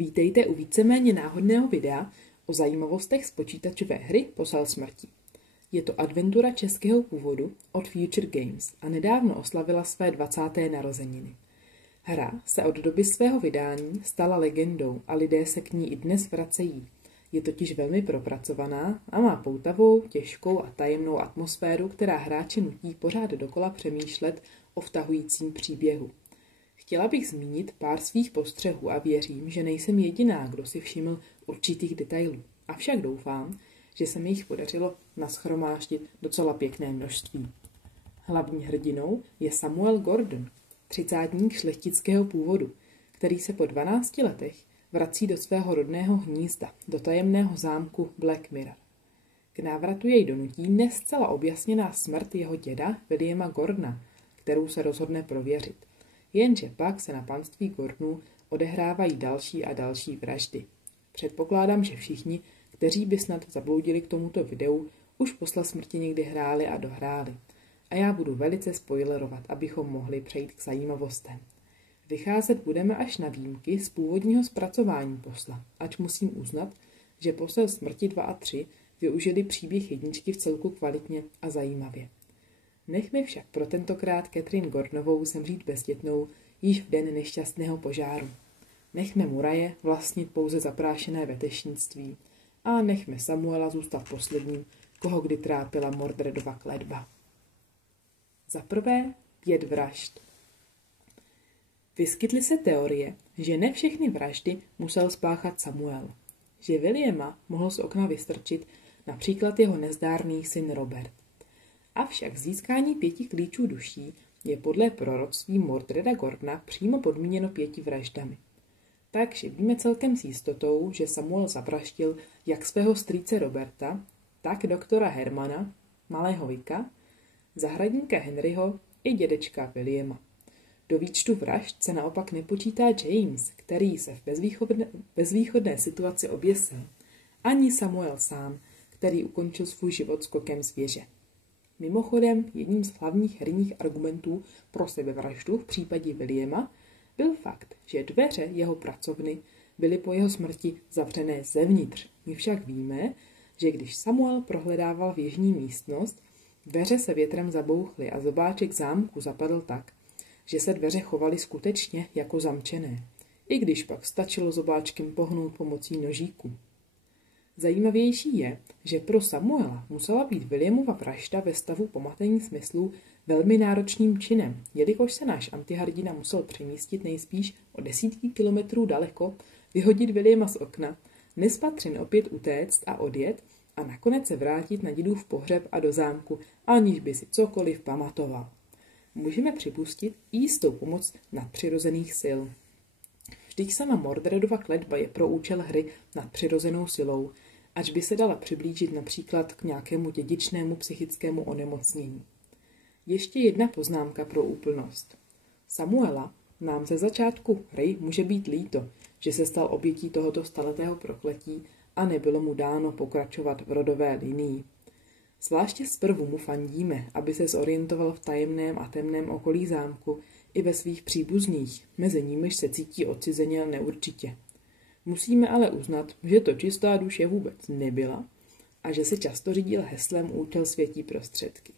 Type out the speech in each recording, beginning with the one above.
Vítejte u víceméně náhodného videa o zajímavostech z počítačové hry Posel smrti. Je to adventura českého původu od Future Games a nedávno oslavila své 20. narozeniny. Hra se od doby svého vydání stala legendou a lidé se k ní i dnes vracejí. Je totiž velmi propracovaná a má poutavou, těžkou a tajemnou atmosféru, která hráče nutí pořád dokola přemýšlet o vtahujícím příběhu. Chtěla bych zmínit pár svých postřehů a věřím, že nejsem jediná, kdo si všiml určitých detailů. Avšak doufám, že se mi jich podařilo nashromáždit docela pěkné množství. Hlavní hrdinou je Samuel Gordon, třicátník šlechtického původu, který se po 12 letech vrací do svého rodného hnízda, do tajemného zámku Black Mirror. K návratu jej donutí ne zcela objasněná smrt jeho děda Williama Gordona, kterou se rozhodne prověřit. Jenže pak se na panství Gordonů odehrávají další a další vraždy. Předpokládám, že všichni, kteří by snad zabloudili k tomuto videu, už Posla smrti někdy hráli a dohráli. A já budu velice spoilerovat, abychom mohli přejít k zajímavostem. Vycházet budeme až na výjimky z původního zpracování posla, ač musím uznat, že Posel smrti 2 a 3 využili příběh jedničky vcelku kvalitně a zajímavě. Nechme však pro tentokrát Catherine Gordonovou zemřít bezdětnou již v den nešťastného požáru. Nechme Muraje vlastnit pouze zaprášené vetešnictví a nechme Samuela zůstat posledním, koho kdy trápila Mordredova kletba. Za prvé 5 vražd. Vyskytly se teorie, že ne všechny vraždy musel spáchat Samuel, že Williama mohl z okna vystrčit například jeho nezdárný syn Robert. Avšak získání 5 klíčů duší je podle proroctví Mordreda Gordona přímo podmíněno 5 vraždami. Takže víme celkem s jistotou, že Samuel zavraždil jak svého strýce Roberta, tak doktora Hermana, malého Vicka, zahradníka Henryho i dědečka Williama. Do výčtu vražd se naopak nepočítá James, který se v bezvýchodné situaci oběsil, ani Samuel sám, který ukončil svůj život skokem z věže. Mimochodem, jedním z hlavních herních argumentů pro sebevraždu v případě Williama byl fakt, že dveře jeho pracovny byly po jeho smrti zavřené zevnitř. My však víme, že když Samuel prohledával věžní místnost, dveře se větrem zabouchly a zobáček zámku zapadl tak, že se dveře chovaly skutečně jako zamčené, i když pak stačilo zobáčkem pohnout pomocí nožíku. Zajímavější je, že pro Samuela musela být Williamova vražda ve stavu pomatení smyslů velmi náročným činem, jelikož se náš antihrdina musel přemístit nejspíš o desítky kilometrů daleko, vyhodit Williama z okna, nespatřen opět utéct a odjet a nakonec se vrátit na dědův pohřeb a do zámku, aniž by si cokoliv pamatoval. Můžeme připustit i jistou pomoc nadpřirozených sil. Vždyť sama Mordredova kletba je pro účel hry nadpřirozenou silou, ač by se dala přiblížit například k nějakému dědičnému psychickému onemocnění. Ještě jedna poznámka pro úplnost. Samuela nám ze začátku hry může být líto, že se stal obětí tohoto staletého prokletí a nebylo mu dáno pokračovat v rodové linii. Zvláště zprvu mu fandíme, aby se zorientoval v tajemném a temném okolí zámku i ve svých příbuzných, mezi nimiž se cítí odcizeně a neurčitě. Musíme ale uznat, že to čistá duše vůbec nebyla a že se často řídil heslem účel světí prostředky.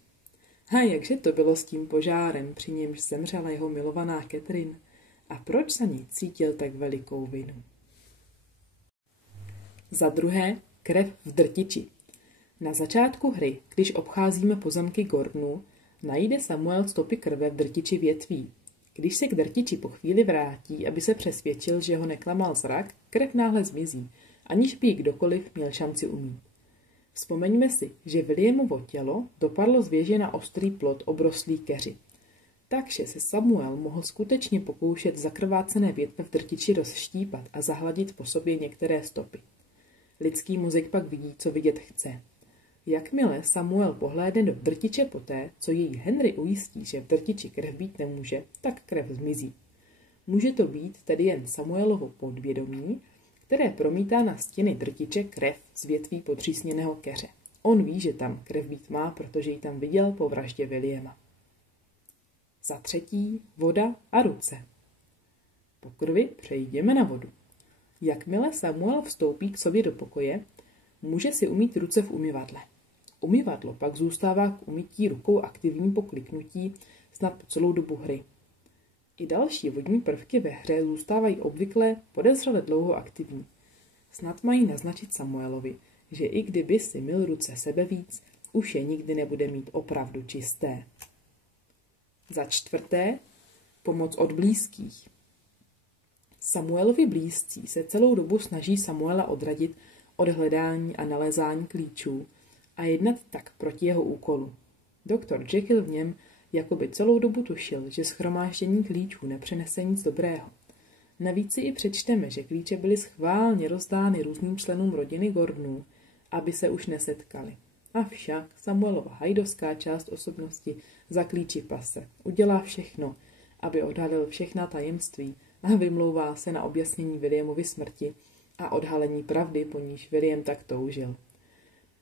A jakže to bylo s tím požárem, při němž zemřela jeho milovaná Catherine a proč za ní cítil tak velikou vinu? Za druhé, krev v drtiči. Na začátku hry, když obcházíme pozemky Gordonů, najde Samuel stopy krve v drtiči větví. Když se k drtiči po chvíli vrátí, aby se přesvědčil, že ho neklamal zrak, krev náhle zmizí, aniž by ji kdokoliv měl šanci umýt. Vzpomeňme si, že Williamovo tělo dopadlo z věže na ostrý plot obrostlý keři. Takže se Samuel mohl skutečně pokoušet zakrvácené větve v drtiči rozštípat a zahladit po sobě některé stopy. Lidský mozek pak vidí, co vidět chce. Jakmile Samuel pohlédne do drtiče poté, co její Henry ujistí, že v drtiči krev být nemůže, tak krev zmizí. Může to být tedy jen Samuelovo podvědomí, které promítá na stěny drtiče krev z větví potřísněného keře. On ví, že tam krev být má, protože ji tam viděl po vraždě Williama. Za třetí, voda a ruce. Po krvi přejdeme na vodu. Jakmile Samuel vstoupí k sobě do pokoje, může si umýt ruce v umyvadle. Umyvadlo pak zůstává k umytí rukou aktivní po kliknutí snad po celou dobu hry. I další vodní prvky ve hře zůstávají obvykle podezřele dlouho aktivní. Snad mají naznačit Samuelovi, že i kdyby si myl ruce sebevíc, už je nikdy nebude mít opravdu čisté. Za čtvrté, pomoc od blízkých. Samuelovi blízcí se celou dobu snaží Samuela odradit od hledání a nalézání klíčů a jednat tak proti jeho úkolu. Doktor Jekyll v něm jakoby celou dobu tušil, že shromáždění klíčů nepřinese nic dobrého. Navíc si i přečteme, že klíče byly schválně rozdány různým členům rodiny Gordonů, aby se už nesetkali. Avšak Samuelova hajdovská část osobnosti za klíči pase udělá všechno, aby odhalil všechna tajemství a vymlouvá se na objasnění Williamovy smrti a odhalení pravdy, po níž William tak toužil.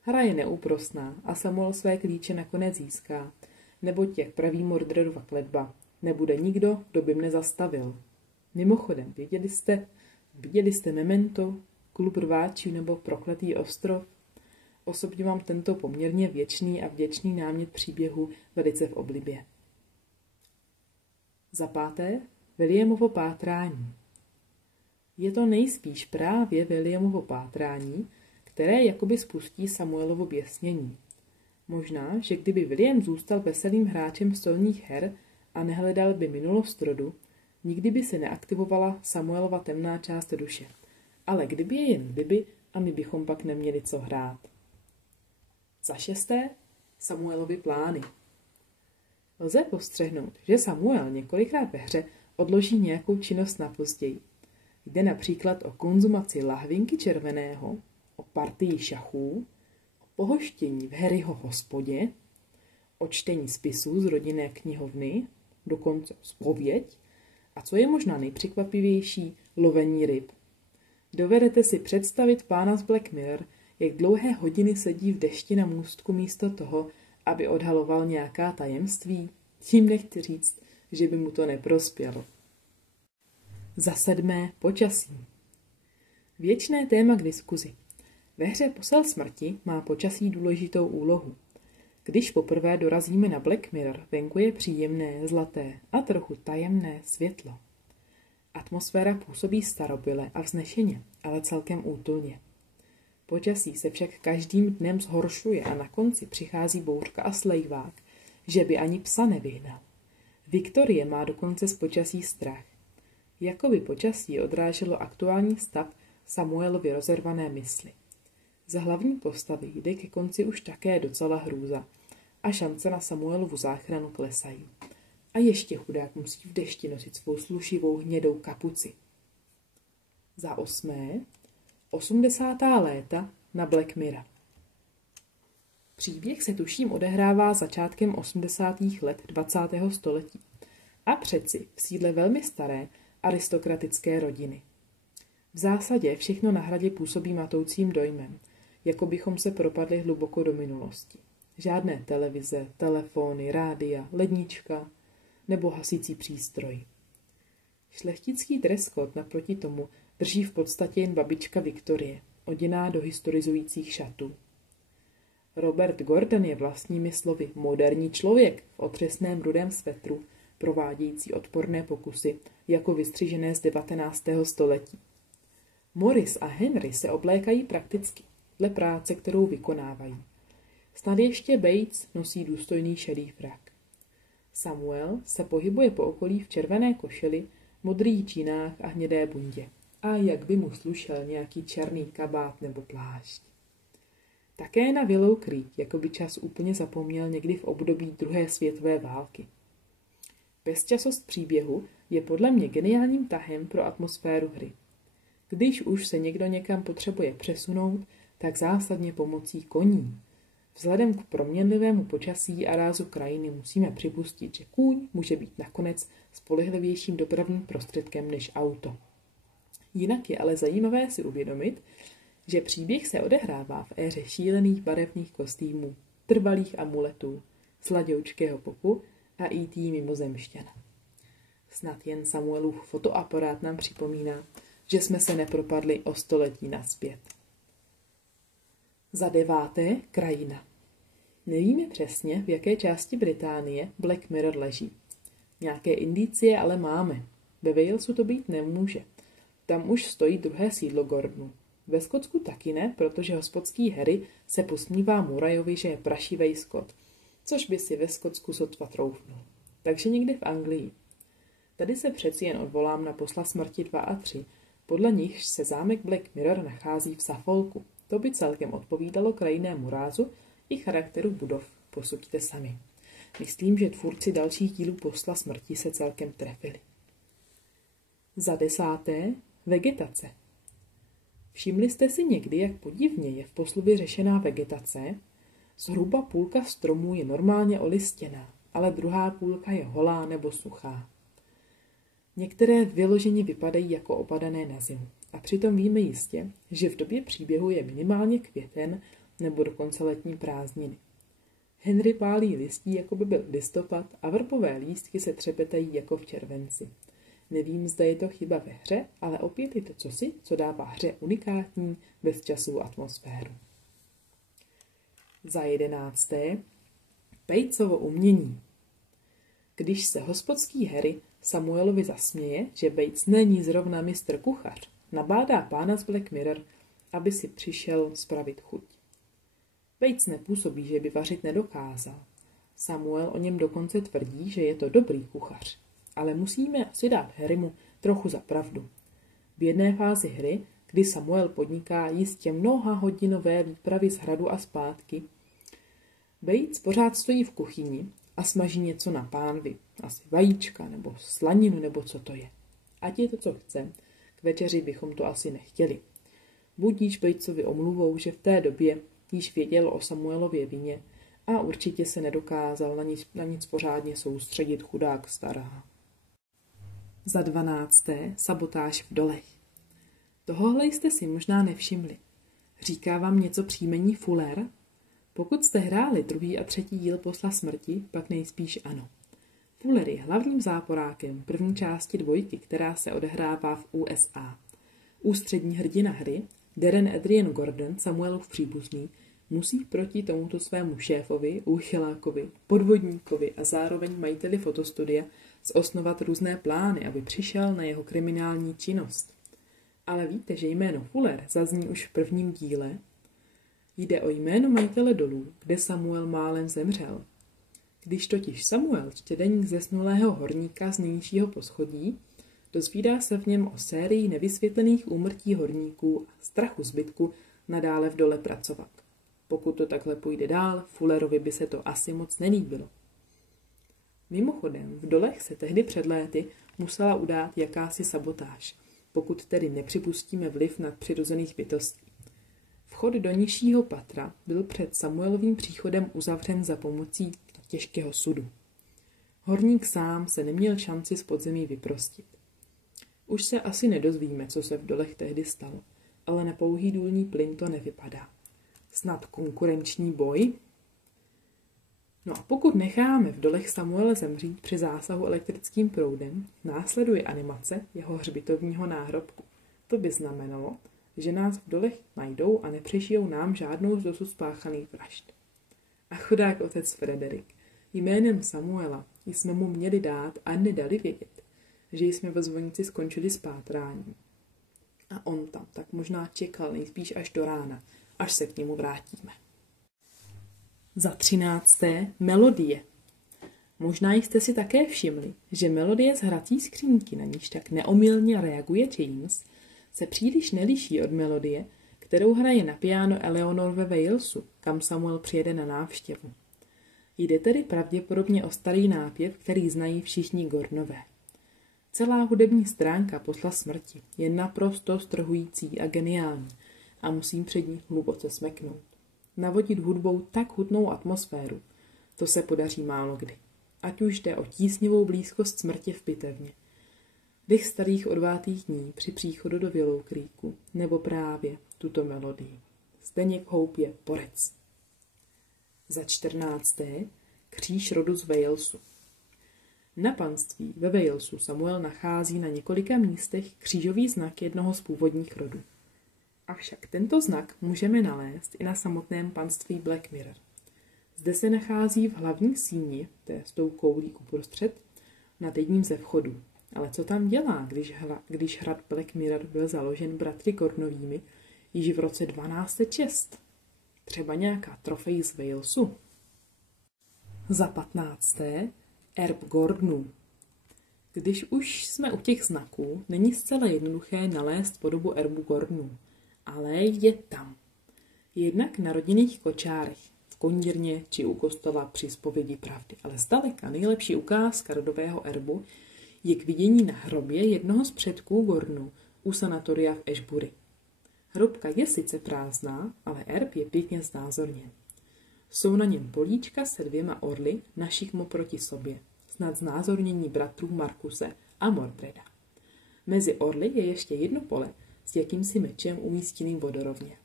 Hra je neúprosná a Samuel své klíče nakonec získá, neboť jak praví Mordredova kletba, nebude nikdo, kdo by mne zastavil. Mimochodem, viděli jste Memento, Klub rváčů nebo Prokletý ostrov? Osobně mám tento poměrně věčný a vděčný námět příběhu velice v oblibě. Za páté, Williamovo pátrání. Je to nejspíš právě Williamovo pátrání, které jakoby spustí Samuelovo běsnění. Možná, že kdyby William zůstal veselým hráčem stolních her a nehledal by minulost rodu, nikdy by se neaktivovala Samuelova temná část duše. Ale kdyby je jen kdyby, a my bychom pak neměli co hrát. Za šesté, Samuelovy plány. Lze postřehnout, že Samuel několikrát ve hře odloží nějakou činnost na později. Jde například o konzumaci lahvinky červeného, o partii šachů, o pohoštění v Harryho hospodě, o čtení spisů z rodinné knihovny, dokonce zpověď a co je možná nejpřekvapivější, lovení ryb. Dovedete si představit pána z Black Mirror, jak dlouhé hodiny sedí v dešti na můstku místo toho, aby odhaloval nějaká tajemství? Tím nechci říct, že by mu to neprospělo. Za sedmé, počasí. Věčné téma k diskuzi. Ve hře Posel smrti má počasí důležitou úlohu. Když poprvé dorazíme na Black Mirror, venku je příjemné, zlaté a trochu tajemné světlo. Atmosféra působí starobyle a vznešeně, ale celkem útulně. Počasí se však každým dnem zhoršuje a na konci přichází bouřka a slejvák, že by ani psa nevyhnal. Viktorie má dokonce z počasí strach. Jakoby počasí odráželo aktuální stav Samuelovy rozervané mysli. Za hlavní postavy jde ke konci už také docela hrůza a šance na Samuelovu záchranu klesají. A ještě chudák musí v dešti nosit svou slušivou hnědou kapuci. Za osmé, 80. léta na Black Mirror. Příběh se tuším odehrává začátkem 80. let 20. století a přeci v sídle velmi staré aristokratické rodiny. V zásadě všechno na hradě působí matoucím dojmem, jako bychom se propadli hluboko do minulosti. Žádné televize, telefony, rádia, lednička nebo hasící přístroj. Šlechtický dress code naproti tomu drží v podstatě jen babička Viktorie, oděná do historizujících šatů. Robert Gordon je vlastními slovy moderní člověk v otřesném rudém svetru, provádějící odporné pokusy jako vystřižené z 19. století. Morris a Henry se oblékají prakticky, dle práce, kterou vykonávají. Snad ještě Bates nosí důstojný šedý frak. Samuel se pohybuje po okolí v červené košili, modrých džínách a hnědé bundě. A jak by mu slušel nějaký černý kabát nebo plášť. Také na Willow Creek, jako by čas úplně zapomněl někdy v období druhé světové války. Bezčasost příběhu je podle mě geniálním tahem pro atmosféru hry. Když už se někdo někam potřebuje přesunout, tak zásadně pomocí koní. Vzhledem k proměnlivému počasí a rázu krajiny musíme připustit, že kůň může být nakonec spolehlivějším dopravním prostředkem než auto. Jinak je ale zajímavé si uvědomit, že příběh se odehrává v éře šílených barevných kostýmů, trvalých amuletů, sladoučkého popu a E.T. mimozemšťana. Snad jen Samuelův fotoaparát nám připomíná, že jsme se nepropadli o století nazpět. Za 9. krajina. Nevíme přesně, v jaké části Británie Black Mirror leží. Nějaké indicie ale máme. Ve Walesu to být nemůže. Tam už stojí druhé sídlo Gordonu. Ve Skotsku taky ne, protože hospodský Harry se posmívá Murayovi, že je prašivej Skot, což by si ve Skotsku sotva troufnul. Takže někde v Anglii. Tady se přeci jen odvolám na Posla smrti 2 a 3, podle nichž se zámek Black Mirror nachází v Suffolku. To by celkem odpovídalo krajinnému rázu i charakteru budov. Posuďte sami. Myslím, že tvůrci dalších dílů Posla smrti se celkem trefili. Za 10. vegetace. Všimli jste si někdy, jak podivně je v poslu vyřešená vegetace? Zhruba půlka stromů je normálně olistěná, ale druhá půlka je holá nebo suchá. Některé vyloženě vypadají jako opadané na zimu. A přitom víme jistě, že v době příběhu je minimálně květen nebo dokonce letní prázdniny. Henry pálí listí, jako by byl listopad, a vrpové lístky se třepetají jako v červenci. Nevím, zda je to chyba ve hře, ale opět je to cosi, co dává hře unikátní, bezčasovou atmosféru. Za 11. Batesovo umění. Když se hospodský Harry Samuelovi zasměje, že Bates není zrovna mistr kuchař, nabádá pána z Black Mirror, aby si přišel spravit chuť. Bates nepůsobí, že by vařit nedokázal. Samuel o něm dokonce tvrdí, že je to dobrý kuchař. Ale musíme asi dát Harrymu trochu za pravdu. V jedné fázi hry, kdy Samuel podniká jistě mnohahodinové výpravy z hradu a zpátky, Bates pořád stojí v kuchyni a smaží něco na pánvi, asi vajíčka nebo slaninu nebo co to je. Ať je to, co chce, k večeři bychom to asi nechtěli. Budíš Batesovi omluvou, že v té době již věděl o Samuelově vině a určitě se nedokázal na nic pořádně soustředit, chudák stará. Za 12. sabotáž v dolech. Tohohle jste si možná nevšimli. Říká vám něco příjmení Fuller? Pokud jste hráli 2. a 3. díl Posla smrti, pak nejspíš ano. Fuller je hlavním záporákem první části 2, která se odehrává v USA. Ústřední hrdina hry, Darren Adrian Gordon, Samuelův příbuzný, musí proti tomuto svému šéfovi, úchylákovi, podvodníkovi a zároveň majiteli fotostudia zosnovat různé plány, aby přišel na jeho kriminální činnost. Ale víte, že jméno Fuller zazní už v prvním díle? Jde o jméno majitele dolů, kde Samuel málem zemřel. Když totiž Samuel čte deník zesnulého horníka z nejnižšího poschodí, dozvídá se v něm o sérii nevysvětlených úmrtí horníků a strachu zbytku nadále v dole pracovat. Pokud to takhle půjde dál, Fullerovi by se to asi moc nelíbilo. Mimochodem, v dolech se tehdy před léty musela udát jakási sabotáž, pokud tedy nepřipustíme vliv nadpřirozených bytostí. Vchod do nižšího patra byl před Samuelovým příchodem uzavřen za pomocí těžkého sudu. Horník sám se neměl šanci z podzemí vyprostit. Už se asi nedozvíme, co se v dolech tehdy stalo, ale na pouhý důlní plyn to nevypadá. Snad konkurenční boj? No a pokud necháme v dolech Samuele zemřít při zásahu elektrickým proudem, následuje animace jeho hřbitovního náhrobku. To by znamenalo, že nás v dolech najdou a nepřišijou nám žádnou z dosud spáchaných vražd. A chudák otec Frederik, jménem Samuela jsme mu měli dát a nedali vědět, že jsme ve zvonici skončili s pátráním. A on tam tak možná čekal nejspíš až do rána, až se k němu vrátíme. Za 13. melodie. Možná jste si také všimli, že melodie z hrací skřínky, na níž tak neomylně reaguje James, se příliš neliší od melodie, kterou hraje na piano Eleanor ve Walesu, kam Samuel přijede na návštěvu. Jde tedy pravděpodobně o starý nápěv, který znají všichni Gordonové. Celá hudební stránka Posla smrti je naprosto strhující a geniální a musím před ní hluboce smeknout. Navodit hudbou tak hutnou atmosféru, to se podaří málo kdy. Ať už jde o tísnivou blízkost smrti v pitevně, dech starých odvátých dní při příchodu do Willow Creeku, nebo právě tuto melodii. Zdeněk Houp je porec. Za 14. kříž rodu z Walesu. Na panství ve Walesu Samuel nachází na několika místech křížový znak jednoho z původních rodů. Avšak tento znak můžeme nalézt i na samotném panství Black Mirror. Zde se nachází v hlavní síni, to je s tou koulí uprostřed, nad jedním ze vchodů. Ale co tam dělá, když hrad Black Mirror byl založen bratry Gordonovými již v roce 1206? Třeba nějaká trofej z Walesu? Za 15. Erb Gordonů. Když už jsme u těch znaků, není zcela jednoduché nalézt podobu erbu Gordonů, ale je tam. Jednak na rodinných kočárech, v konírně či u kostela při zpovědi pravdy, ale zdaleka nejlepší ukázka rodového erbu je k vidění na hrobě jednoho z předků Gordonů u sanatoria v Ashbury. Hrobka je sice prázdná, ale erb je pěkně znázorněn. Jsou na něm políčka se 2 orly na šikmo proti sobě, snad znázornění bratrů Markuse a Mordreda. Mezi orly je ještě jedno pole s jakýmsi mečem umístěným vodorovně.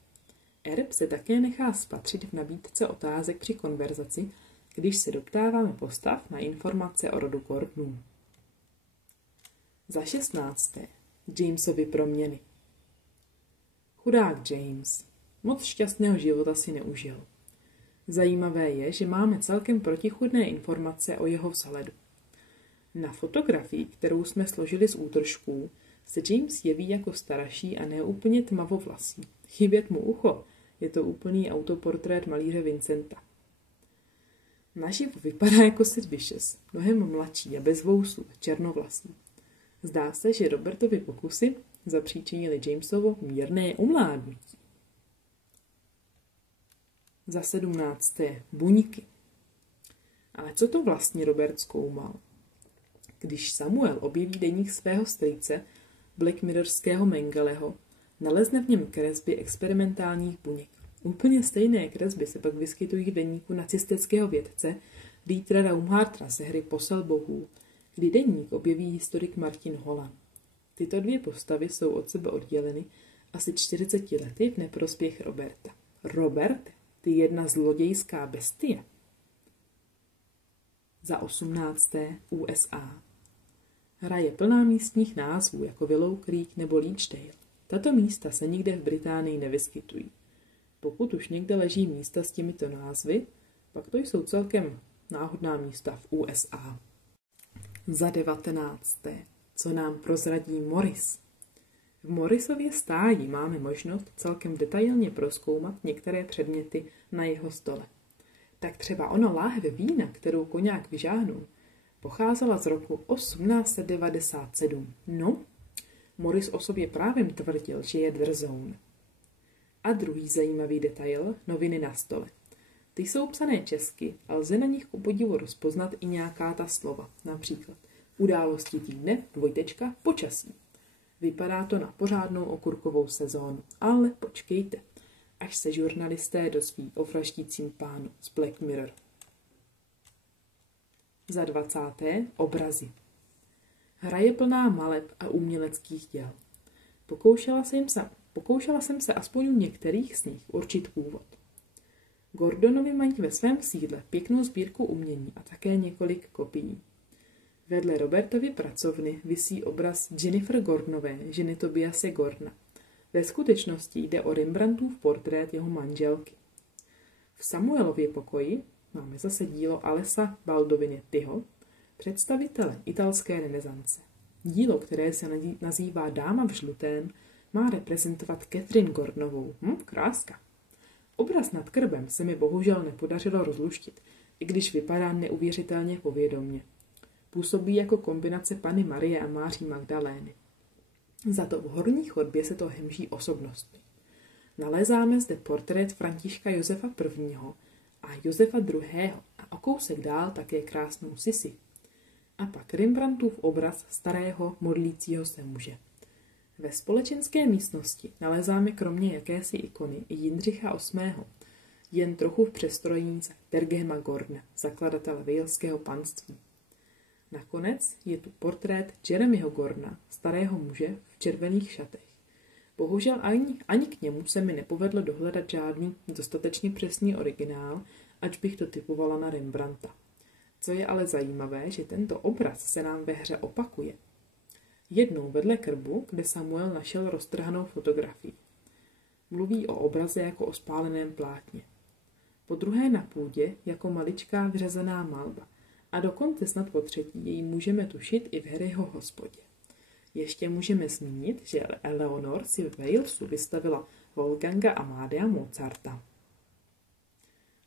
Erb se také nechá spatřit v nabídce otázek při konverzaci, když se doptáváme postav na informace o rodu Gordonů. Za 16. Jamesovy proměny. Chudák James. Moc šťastného života si neužil. Zajímavé je, že máme celkem protichůdné informace o jeho vzhledu. Na fotografii, kterou jsme složili z útržků, se James jeví jako starší a neúplně tmavovlasý. Chybět mu ucho, je to úplný autoportrét malíře Vincenta. Naživo vypadá jako Sid Vicious, mnohem mladší a bez vousů, černovlasý. Zdá se, že Robertovy pokusy zapříčinili Jamesovo mírné umládnutí. Za 17. Buňky. Ale co to vlastně Robert zkoumal? Když Samuel objeví deník svého strýce, Black Mirrorského Mengeleho, nalezne v něm kresby experimentálních buněk. Úplně stejné kresby se pak vyskytují v deníku nacistického vědce Dietera Raumhartra ze hry Posel bohů, kdy deník objeví historik Martin Holland. Tyto 2 postavy jsou od sebe odděleny asi 40 lety v neprospěch Roberta. Robert, ty jedna zlodějská bestie. Za 18. USA. Hra je plná místních názvů jako Willow Creek nebo Leechdale. Tato místa se nikde v Británii nevyskytují. Pokud už někde leží místa s těmito názvy, pak to jsou celkem náhodná místa v USA. Za 19. Co nám prozradí Morris? V Morrisově stáji máme možnost celkem detailně prozkoumat některé předměty na jeho stole. Tak třeba ona láhev vína, kterou koňák vyžáhnul, pocházela z roku 1897. No, Morris o sobě právem tvrdil, že je drzoun. A druhý zajímavý detail, noviny na stole. Ty jsou psané česky a lze na nich ku podivu rozpoznat i nějaká ta slova, například události týdne, počasí. Vypadá to na pořádnou okurkovou sezónu, ale počkejte, až se žurnalisté dozví o vraždícím pánu z Black Mirror. Za 20. Obrazy. Hra je plná maleb a uměleckých děl. Pokoušela jsem se aspoň u některých z nich určit původ. Gordonovi mají ve svém sídle pěknou sbírku umění a také několik kopií. Vedle Robertovy pracovny visí obraz Jennifer Gordonové, ženy Tobiase Gordona. Ve skutečnosti jde o Rembrandtův portrét jeho manželky. V Samuelově pokoji máme zase dílo Alessa Baldovinettiho, představitele italské renesance. Dílo, které se nazývá Dáma v žlutém, má reprezentovat Catherine Gordonovou. Kráska. Obraz nad krbem se mi bohužel nepodařilo rozluštit, i když vypadá neuvěřitelně povědomně. Působí jako kombinace Panny Marie a Máří Magdalény. Za to v horní chodbě se to hemží osobnostmi. Nalézáme zde portrét Františka Josefa I. a Josefa II. A o kousek dál také krásnou Sisi. A pak Rembrandtův obraz starého modlícího se muže. Ve společenské místnosti nalézáme kromě jakési ikony i Jindřicha VIII. Jen trochu v přestrojenice Berghema Gordona, zakladatele waleského panství. Nakonec je tu portrét Jeremyho Gordona, starého muže v červených šatech. Bohužel ani k němu se mi nepovedlo dohledat žádný dostatečně přesný originál, ač bych to typovala na Rembrandta. Co je ale zajímavé, že tento obraz se nám ve hře opakuje. Jednou vedle krbu, kde Samuel našel roztrhanou fotografii. Mluví o obraze jako o spáleném plátně. Po druhé na půdě jako maličká vyřazená malba a dokonce snad po třetí jej můžeme tušit i v Harryho hospodě. Ještě můžeme zmínit, že Eleanor si v Walesu vystavila Wolfganga Amadea Mozarta.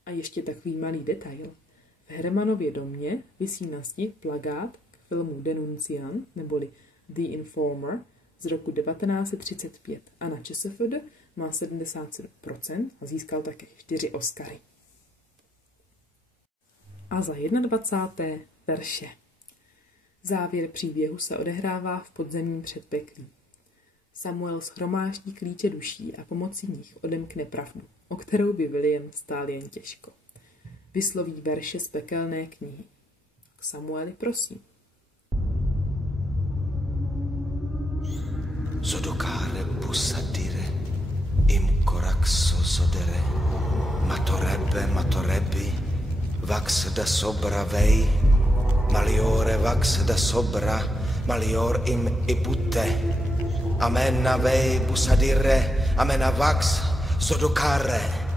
A ještě takový malý detail. V Hermanově domě visí na zdi plakát k filmu Denunciant neboli The Informer z roku 1935 a na ČSFD má 77% a získal také 4 Oscary. A za 21. verše. Závěr příběhu se odehrává v podzemním předpeklí. Samuel shromáždí klíče duší a pomocí nich odemkne pravdu, o kterou by William stál jen těžko. Vysloví verše z pekelné knihy. K Samueli prosím. Zodokare busadire, im coraxo sodere, matorebbi, vax da sobra vei, maliore vax da sobra, malior im ibutte, amena vei busadire, amena vax zodokare.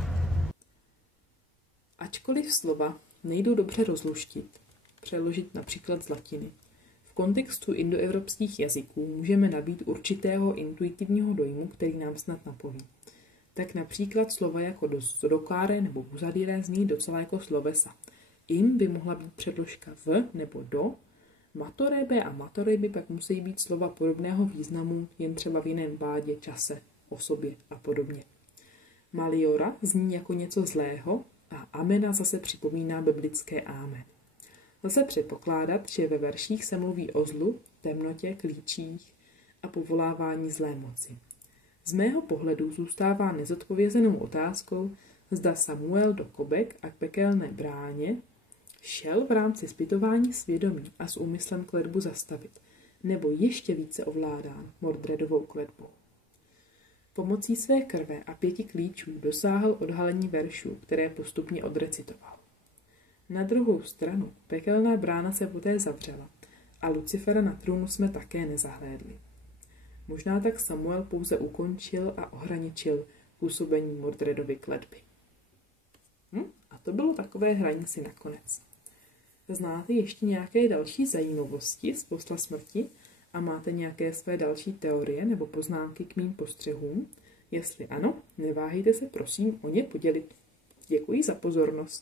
Ačkoliv slova nejdou dobře rozluštit, přeložit například z latiny, v kontextu indoevropských jazyků můžeme nabít určitého intuitivního dojmu, který nám snad napoví. Tak například slova jako dokáre nebo buzadire zní docela jako slovesa. Im by mohla být předložka v nebo do, matorebe a matoreby pak musí být slova podobného významu, jen třeba v jiném bádě, čase, osobě a podobně. Maliora zní jako něco zlého a amena zase připomíná biblické ámen. Lze předpokládat, že ve verších se mluví o zlu, temnotě, klíčích a povolávání zlé moci. Z mého pohledu zůstává nezodpovězenou otázkou, zda Samuel do Kobek a k pekelné bráně šel v rámci zpytování svědomí a s úmyslem kletbu zastavit, nebo ještě více ovládán Mordredovou kletbou. Pomocí své krve a 5 klíčů dosáhl odhalení veršů, které postupně odrecitoval. Na druhou stranu pekelná brána se poté zavřela a Lucifera na trůnu jsme také nezahlédli. Možná tak Samuel pouze ukončil a ohraničil působení Mordredovy kletby. A to bylo takové hraní si nakonec. Znáte ještě nějaké další zajímavosti z Posla smrti a máte nějaké své další teorie nebo poznámky k mým postřehům? Jestli ano, neváhejte se prosím o ně podělit. Děkuji za pozornost.